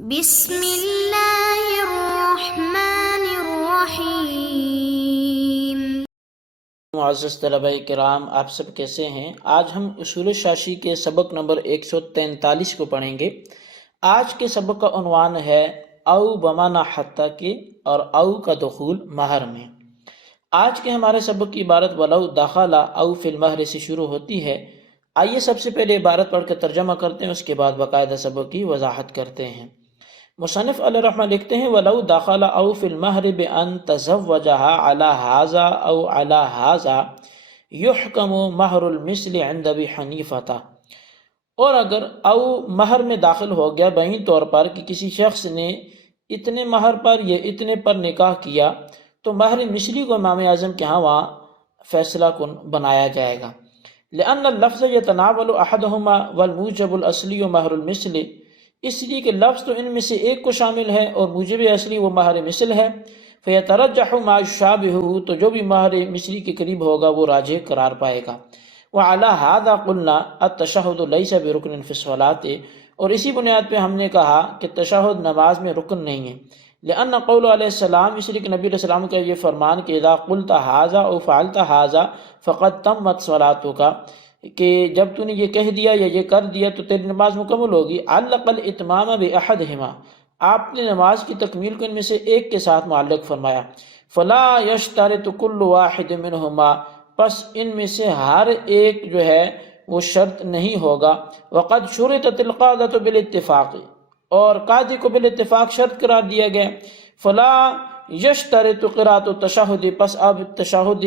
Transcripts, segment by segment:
بسم اللہ الرحمن الرحیم۔ معزز طلبہ کرام، آپ سب کیسے ہیں؟ آج ہم اصول شاشی کے سبق نمبر 143 کو پڑھیں گے۔ آج کے سبق کا عنوان ہے او بمعنی حتی کے اور او کا دخول مہر میں۔ آج کے ہمارے سبق کی عبارت ولو دخل او فی المہر سے شروع ہوتی ہے۔ آئیے سب سے پہلے عبارت پڑھ کر ترجمہ کرتے ہیں، اس کے بعد باقاعدہ سبق کی وضاحت کرتے ہیں۔ مصنف علیہ الرحمہ لکھتے ہیں وَلَوْ دَخَلَ أَوْ فِي الْمَهْرِ بِأَن تَزَوَّجَهَا عَلَى هَذَا أَوْ عَلَى هَذَا يُحْكَمُ مَهْرُ الْمِثْلِ عِنْدَ أَبِي حَنِيفَةَ۔ اور اگر او مہر میں داخل ہو گیا بعین طور پر کہ کسی شخص نے اتنے مہر پر یا اتنے پر نکاح کیا، تو مہر مثلی کو امام اعظم کے ہاں وہاں فیصلہ کن بنایا جائے گا۔ لأن اللفظ يتناول أحدهما والموجب الأصلی مہر المثل، اس لیے کہ لفظ تو ان میں سے ایک کو شامل ہے اور موجب اصلی وہ مہر مثل ہے۔ فیترجح ما یشابہ، تو جو بھی مہر مثلی کے قریب ہوگا وہ راجح قرار پائے گا۔ وعلی ھذا قلنا التشہد لیس برکن فی الصلاۃ، اور اسی بنیاد پہ ہم نے کہا کہ تشہد نماز میں رکن نہیں ہے۔ لأن قول علیہ السلام، اس لیے کہ نبی علیہ السلام کا یہ فرمان کہ اذا قلت ھذا او فعلت ھذا فقد تمت صلاتک، کہ جب تو نے یہ کہہ دیا یا یہ کر دیا تو تیری نماز مکمل ہوگی۔ علق الاتمام باحدہما، آپ نے نماز کی تکمیل کو ان میں سے ایک کے ساتھ معلق فرمایا۔ فلا یشترط کل واحد منہما، پس ان میں سے ہر ایک جو ہے وہ شرط نہیں ہوگا۔ وقد شرطت القاعدۃ بالاتفاق، اور قاعدے کو بالاتفاق شرط قرار دیا گیا۔ فلا یشترط قراءۃ التشہد، پس اب تشہد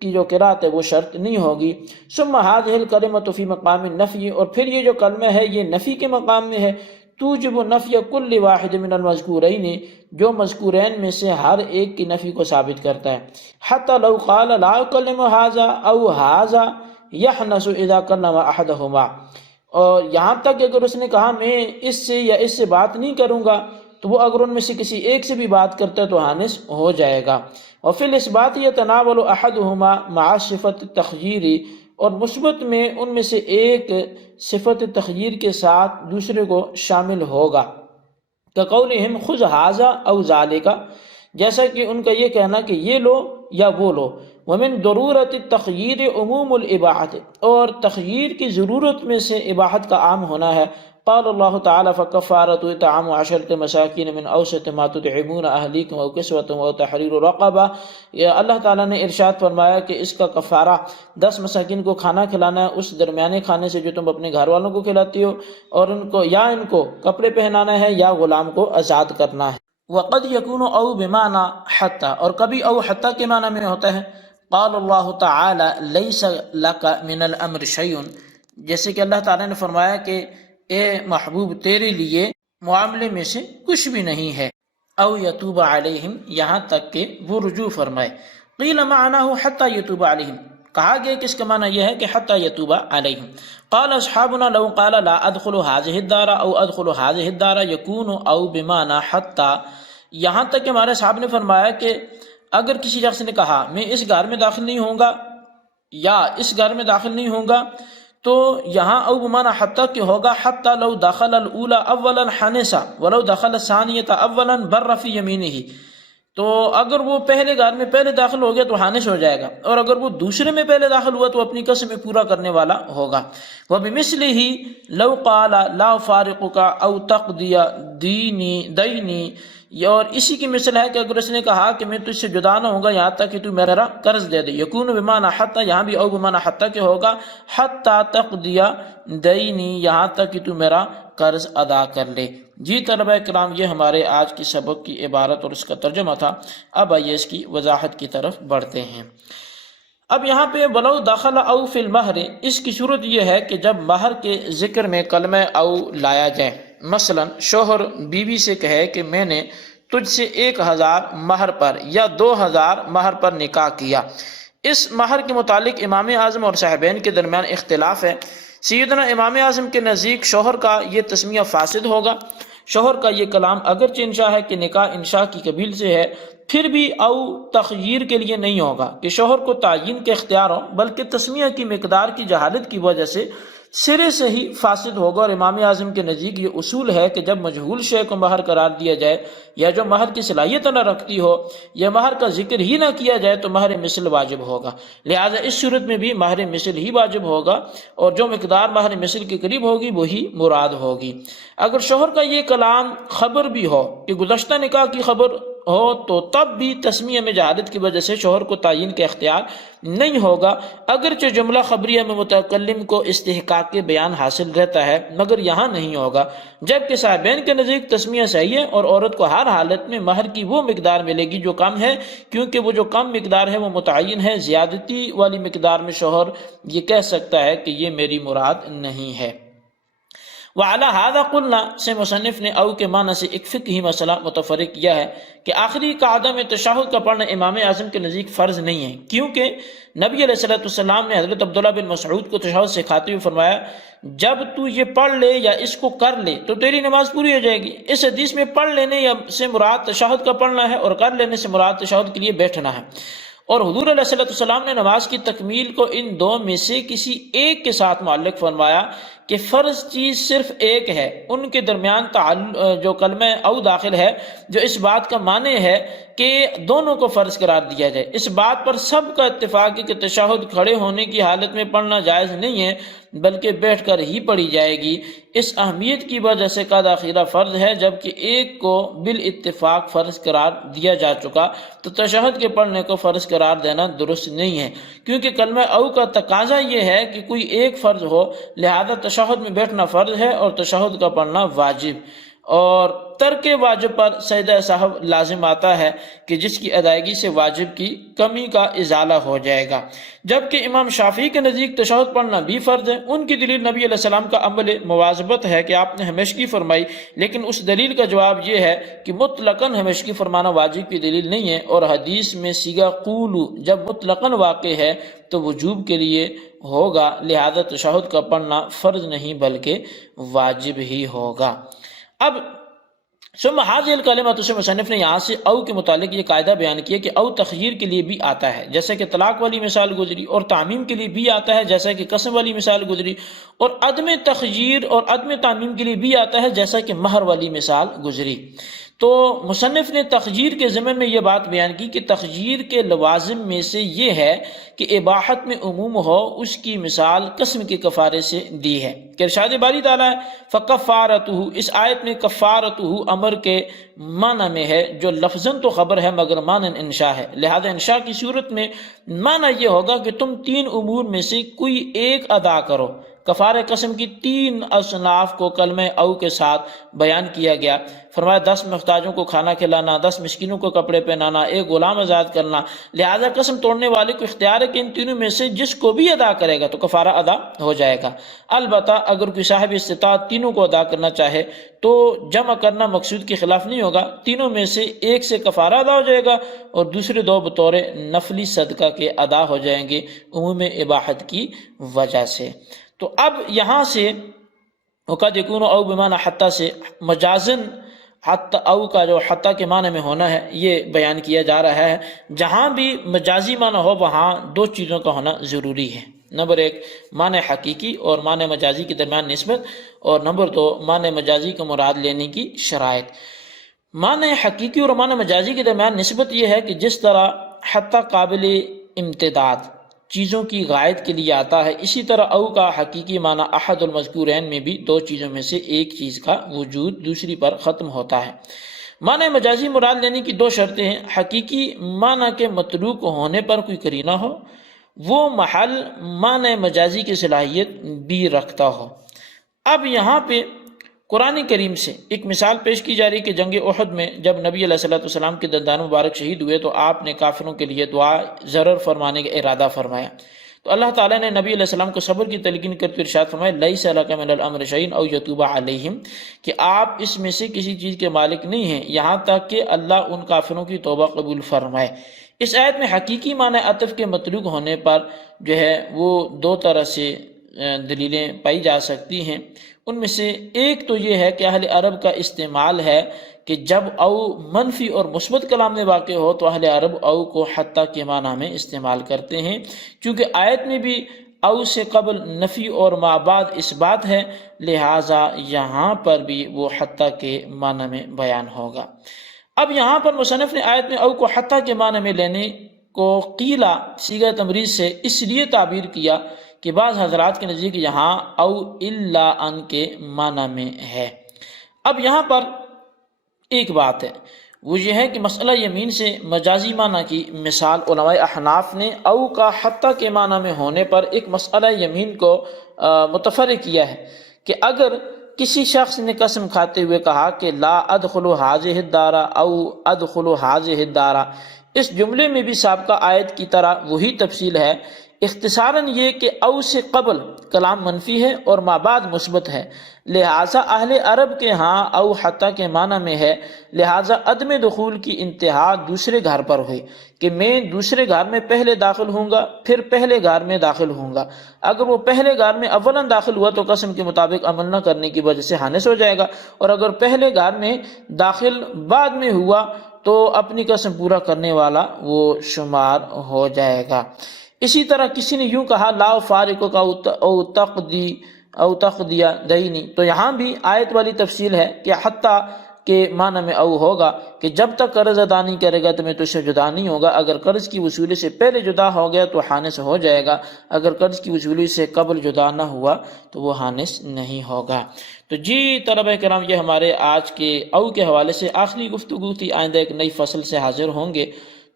کی جو قرات ہے وہ شرط نہیں ہوگی۔ ثم هذه الکلمۃ فی مقام النفی، اور پھر یہ جو کلمہ ہے یہ نفی کے مقام میں ہے۔ توجب نفی کل واحد من المذکورین، جو مذکورین میں سے ہر ایک کی نفی کو ثابت کرتا ہے۔ حتی لو قال لا اکلم هذا او هذا یحنس اذا کلم احدہما، اور یہاں تک کہ اگر اس نے کہا میں اس سے یا اس سے بات نہیں کروں گا، تو وہ اگر ان میں سے کسی ایک سے بھی بات کرتا ہے تو حانس ہو جائے گا۔ وفی الاثبات یتناول احدہما مع صفت التخییر، اور مثبت میں ان میں سے ایک صفت تخییر کے ساتھ دوسرے کو شامل ہوگا۔ کقولہم خذ ھذا او ذالک، جیسا کہ ان کا یہ کہنا کہ یہ لو یا وہ لو۔ ومن ضرورت التخییر عموم الاباحۃ، اور تخییر کی ضرورت میں سے اباحت کا عام ہونا ہے۔ قال اللہ تعالی فکفارۃ اطعام 10 مساکین من اوسط ما تطعمون اہلیکم او کسوتہم او تحریر رقبہ، اللہ تعالیٰ نے ارشاد فرمایا کہ اس کا کفارہ 10 مساکین کو کھانا کھلانا ہے اس درمیانے کھانے سے جو تم اپنے گھر والوں کو کھلاتی ہو، اور ان کو کپڑے پہنانا ہے یا غلام کو آزاد کرنا ہے۔ وقد یکون او بمعنی حتی، اور کبھی او حتی کے معنی میں ہوتا ہے۔ قال اللہ تعالی لیس لک من الامر شیء، جیسے کہ اللہ تعالیٰ نے فرمایا کہ اے محبوب تیرے لیے معاملے میں سے کچھ بھی نہیں ہے۔ او یتوب علیہم، یہاں تک کہ وہ رجوع فرمائے۔ قیل معناہ حتی یتوب علیہم، کہا گیا کہ اس کا معنی یہ ہے کہ حتی یتوب علیہم۔ قال اصحابنا لو قال لا ادخل هذه الدار او ادخل هذه الدار یکون او بمعنی حتی، یہاں تک کہ ہمارے صاحب نے فرمایا کہ اگر کسی شخص نے کہا میں اس گھر میں داخل نہیں ہوں گا یا اس گھر میں داخل نہیں ہوں گا، تو یہاں او بمعنی حتی کہ ہوگا حتی لو دخل الاولی اولا حنسا ولو دخل الثانیۃ اولا بر فی یمینہ، تو اگر وہ پہلے گھر میں پہلے داخل ہو گیا تو حانس ہو جائے گا، اور اگر وہ دوسرے میں پہلے داخل ہوا تو اپنی قسم پورا کرنے والا ہوگا۔ وبمثلہ لو قال لا فارقک او تقضی دینی، اور اسی کی مثل ہے کہ اگر اس نے کہا کہ میں تجھ سے جدا نہ ہوں گا یہاں تک کہ تو میرا قرض دے دے۔ یکون بمعنی حتی، یہاں بھی او بمعنی حتی کہ ہوگا حتی تقضی دینی، یہاں تک کہ تو میرا قرض ادا کر لے۔ جی طلبہ کرام، یہ ہمارے آج کی سبق کی عبارت اور اس کا ترجمہ تھا۔ اب آئیے اس کی وضاحت کی طرف بڑھتے ہیں۔ اب یہاں پہ ولو دخل او فی المہر، اس کی صورت یہ ہے کہ جب مہر کے ذکر میں کلمہ او لایا جائے۔ مثلا شوہر بیوی سے کہے کہ میں نے تجھ سے 1000 مہر پر یا 2000 مہر پر نکاح کیا۔ اس مہر کے متعلق امام اعظم اور صاحبین کے درمیان اختلاف ہے۔ سیدنا امام اعظم کے نزدیک شوہر کا یہ تسمیہ فاسد ہوگا۔ شوہر کا یہ کلام اگرچہ انشاء ہے کہ نکاح انشاء کی قبیل سے ہے، پھر بھی او تخییر کے لیے نہیں ہوگا کہ شوہر کو تعین کے اختیار ہو، بلکہ تسمیہ کی مقدار کی جہالت کی وجہ سے سرے سے ہی فاسد ہوگا۔ اور امام اعظم کے نزدیک یہ اصول ہے کہ جب مجہول شے کو مہر قرار دیا جائے یا جو مہر کی صلاحیت نہ رکھتی ہو یا مہر کا ذکر ہی نہ کیا جائے تو مہر مثل واجب ہوگا، لہذا اس صورت میں بھی مہر مثل ہی واجب ہوگا اور جو مقدار مہر مثل کے قریب ہوگی وہی مراد ہوگی۔ اگر شوہر کا یہ کلام خبر بھی ہو کہ گزشتہ نکاح کی خبر ہو تو تب بھی تسمیہ میں جہالت کی وجہ سے شوہر کو تعین کا اختیار نہیں ہوگا، اگرچہ جملہ خبریہ میں متکلم کو استحقاق کے بیان حاصل رہتا ہے مگر یہاں نہیں ہوگا، جبکہ صاحبین کے نزدیک تسمیہ صحیح ہے اور عورت کو ہر حالت میں مہر کی وہ مقدار ملے گی جو کم ہے، کیونکہ وہ جو کم مقدار ہے وہ متعین ہے۔ زیادتی والی مقدار میں شوہر یہ کہہ سکتا ہے کہ یہ میری مراد نہیں ہے۔ وعلی ھذا قلنا سے مصنف نے او کے معنی سے ایک فقہی مسئلہ متفرق کیا ہے کہ آخری قاعدہ میں تشہد کا پڑھنا امام اعظم کے نزدیک فرض نہیں ہے، کیونکہ نبی علیہ السلام نے حضرت عبداللہ بن مسعود کو تشہد سکھاتے ہوئے فرمایا جب تو یہ پڑھ لے یا اس کو کر لے تو تیری نماز پوری ہو جائے گی۔ اس حدیث میں پڑھ لینے سے مراد تشہد کا پڑھنا ہے اور کر لینے سے مراد تشہد کے لیے بیٹھنا ہے، اور حضور علیہ السلام نے نماز کی تکمیل کو ان دو میں سے کسی ایک کے ساتھ معلق فرمایا کہ فرض چیز صرف ایک ہے، ان کے درمیان جو کلمہ او داخل ہے جو اس بات کا معنی ہے کہ دونوں کو فرض قرار دیا جائے۔ اس بات پر سب کا اتفاق ہے کہ تشہد کھڑے ہونے کی حالت میں پڑھنا جائز نہیں ہے بلکہ بیٹھ کر ہی پڑھی جائے گی۔ اس اہمیت کی وجہ سے قد اخیرہ فرض ہے، جبکہ ایک کو بالاتفاق فرض قرار دیا جا چکا تو تشہد کے پڑھنے کو فرض قرار دینا درست نہیں ہے، کیونکہ کلمہ او کا تقاضا یہ ہے کہ کوئی ایک فرض ہو، لہذا تشہد میں بیٹھنا فرض ہے اور تشہد کا پڑھنا واجب، اور ترک واجب پر سجدہ سہو لازم آتا ہے کہ جس کی ادائیگی سے واجب کی کمی کا ازالہ ہو جائے گا، جبکہ امام شافعی کے نزدیک تشہد پڑھنا بھی فرض ہے۔ ان کی دلیل نبی علیہ السلام کا عمل مواظبت ہے کہ آپ نے ہمیشگی فرمائی، لیکن اس دلیل کا جواب یہ ہے کہ مطلقاً ہمیشگی فرمانا واجب کی دلیل نہیں ہے، اور حدیث میں صیغہ قولو جب مطلقاً واقع ہے تو وجوب کے لیے ہوگا، لہذا تشہد کا پڑھنا فرض نہیں بلکہ واجب ہی ہوگا۔ اب ثم هذه الکلمۃ سے مصنف نے یہاں سے او کے متعلق یہ قاعدہ بیان کیا کہ او تخییر کے لیے بھی آتا ہے جیسا کہ طلاق والی مثال گزری، اور تعمیم کے لیے بھی آتا ہے جیسا کہ قسم والی مثال گزری، اور عدم تخییر اور عدم تعمیم کے لیے بھی آتا ہے جیسا کہ مہر والی مثال گزری۔ تو مصنف نے تخییر کے ضمن میں یہ بات بیان کی کہ تخییر کے لوازم میں سے یہ ہے کہ اباحت میں عموم ہو، اس کی مثال قسم کے کفارے سے دی ہے کہ ارشاد باری تعالیٰ ہے فَكَفَّارَتُهُ، اس آیت میں کفارتہ امر کے معنی میں ہے جو لفظاً تو خبر ہے مگر معنی انشاء ہے، لہذا انشاء کی صورت میں معنی یہ ہوگا کہ تم تین امور میں سے کوئی ایک ادا کرو۔ کفارہ قسم کی تین اصناف کو کلمہ او کے ساتھ بیان کیا گیا، فرمایا 10 محتاجوں کو کھانا کھلانا، 10 مسکینوں کو کپڑے پہنانا، 1 غلام آزاد کرنا، لہذا قسم توڑنے والے کو اختیار ہے کہ ان تینوں میں سے جس کو بھی ادا کرے گا تو کفارہ ادا ہو جائے گا۔ البتہ اگر کوئی صاحب استطاعت تینوں کو ادا کرنا چاہے تو جمع کرنا مقصود کے خلاف نہیں ہوگا، تینوں میں سے ایک سے کفارہ ادا ہو جائے گا اور دوسرے 2 بطور نفلی صدقہ کے ادا ہو جائیں گے عموم اباحت کی وجہ سے۔ تو اب یہاں سے وقد یکون او بمعنی حتی سے مجازن حتی او کا جو حتی کے معنی میں ہونا ہے یہ بیان کیا جا رہا ہے۔ جہاں بھی مجازی معنی ہو وہاں 2 چیزوں کا ہونا ضروری ہے، نمبر 1 معنی حقیقی اور معنی مجازی کے درمیان نسبت، اور نمبر 2 معنی مجازی کو مراد لینے کی شرائط۔ معنی حقیقی اور معنی مجازی کے درمیان نسبت یہ ہے کہ جس طرح حتی قابل امتداد چیزوں کی غائد کے لیے آتا ہے، اسی طرح او کا حقیقی معنی احد المذکورین میں بھی 2 چیزوں میں سے ایک چیز کا وجود دوسری پر ختم ہوتا ہے۔ معنی مجازی مراد لینے کی 2 شرطیں ہیں، حقیقی معنی کے متروک ہونے پر کوئی قرینہ ہو، وہ محل معنی مجازی کی صلاحیت بھی رکھتا ہو۔ اب یہاں پہ قرآن کریم سے ایک مثال پیش کی جا رہی کہ جنگ احد میں جب نبی علیہ السلام کے دندان مبارک شہید ہوئے تو آپ نے کافروں کے لیے دعا ضرر فرمانے کا ارادہ فرمایا، تو اللہ تعالیٰ نے نبی علیہ السلام کو صبر کی تلقین کرتے ارشاد فرمایا لیس لک من الامر شیء او یتوب علیہم، کہ آپ اس میں سے کسی چیز کے مالک نہیں ہیں یہاں تک کہ اللہ ان کافروں کی توبہ قبول فرمائے۔ اس آیت میں حقیقی معنی عطف کے مطلوق ہونے پر جو ہے وہ 2 طرح سے دلیلیں پائی جا سکتی ہیں، ان میں سے ایک تو یہ ہے کہ اہل عرب کا استعمال ہے کہ جب او منفی اور مثبت کلام میں واقع ہو تو اہل عرب او کو حتی کے معنی میں استعمال کرتے ہیں، چونکہ آیت میں بھی او سے قبل نفی اور ما بعد اس بات ہے، لہٰذا یہاں پر بھی وہ حتیٰ کے معنی میں بیان ہوگا۔ اب یہاں پر مصنف نے آیت میں او کو حتیٰ کے معنی میں لینے کو قیلا صیغہ تمریض سے اس لیے تعبیر کیا کہ بعض حضرات کے نزدیک یہاں او الا ان کے معنی میں ہے۔ اب یہاں پر ایک بات ہے، وہ یہ ہے کہ مسئلہ یمین سے مجازی معنی کی مثال علماء احناف نے او کا حتیٰ کے معنی میں ہونے پر ایک مسئلہ یمین کو متفرق کیا ہے کہ اگر کسی شخص نے قسم کھاتے ہوئے کہا کہ لا ادخل هذه الدار او ادخل هذه الدار، اس جملے میں بھی سابقہ آیت کی طرح وہی تفصیل ہے، اختصاراً یہ کہ او سے قبل کلام منفی ہے اور ما بعد مثبت ہے، لہٰذا اہل عرب کے ہاں او حتیٰ کے معنی میں ہے، لہٰذا عدم دخول کی انتہا دوسرے گھر پر ہوئی کہ میں دوسرے گھر میں پہلے داخل ہوں گا پھر پہلے گھر میں داخل ہوں گا۔ اگر وہ پہلے گھر میں اولاً داخل ہوا تو قسم کے مطابق عمل نہ کرنے کی وجہ سے حانث ہو جائے گا، اور اگر پہلے گھر میں داخل بعد میں ہوا تو اپنی قسم پورا کرنے والا وہ شمار ہو جائے گا۔ اسی طرح کسی نے یوں کہا لا فارق کا او تقدی دینی، تو یہاں بھی آیت والی تفصیل ہے کہ حتیٰ کے معنی میں او ہوگا کہ جب تک قرض ادا نہیں کرے گا تو میں تجھ سے جدا نہیں ہوگا، اگر قرض کی وصولی سے پہلے جدا ہو گیا تو حانث ہو جائے گا، اگر قرض کی وصولی سے قبل جدا نہ ہوا تو وہ حانث نہیں ہوگا۔ تو جی طلبہ کرام، یہ ہمارے آج کے او کے حوالے سے آخری گفتگو تھی، آئندہ ایک نئی فصل سے حاضر ہوں گے۔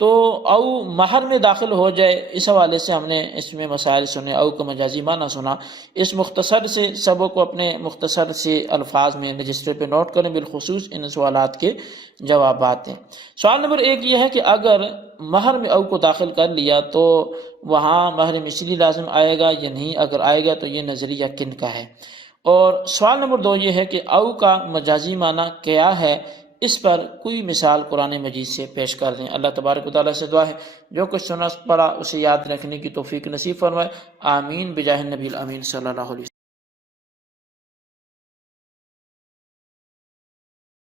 تو او مہر میں داخل ہو جائے، اس حوالے سے ہم نے اس میں مسائل سنے، او کا مجازی معنی سنا۔ اس مختصر سے سبق کو اپنے مختصر سے الفاظ میں رجسٹر پہ نوٹ کریں، بالخصوص ان سوالات کے جوابات ہیں۔ سوال نمبر 1 یہ ہے کہ اگر مہر میں او کو داخل کر لیا تو وہاں مہر مثلی لازم آئے گا یا نہیں، اگر آئے گا تو یہ نظریہ کن کا ہے؟ اور سوال نمبر 2 یہ ہے کہ او کا مجازی معنی کیا ہے، اس پر کوئی مثال قرآن مجید سے پیش کر دیں۔ اللہ تبارک و تعالیٰ سے دعا ہے جو کچھ سنا پڑا اسے یاد رکھنے کی توفیق نصیب فرمائے، آمین بجاہ النبی الامین صلی اللہ علیہ وسلم۔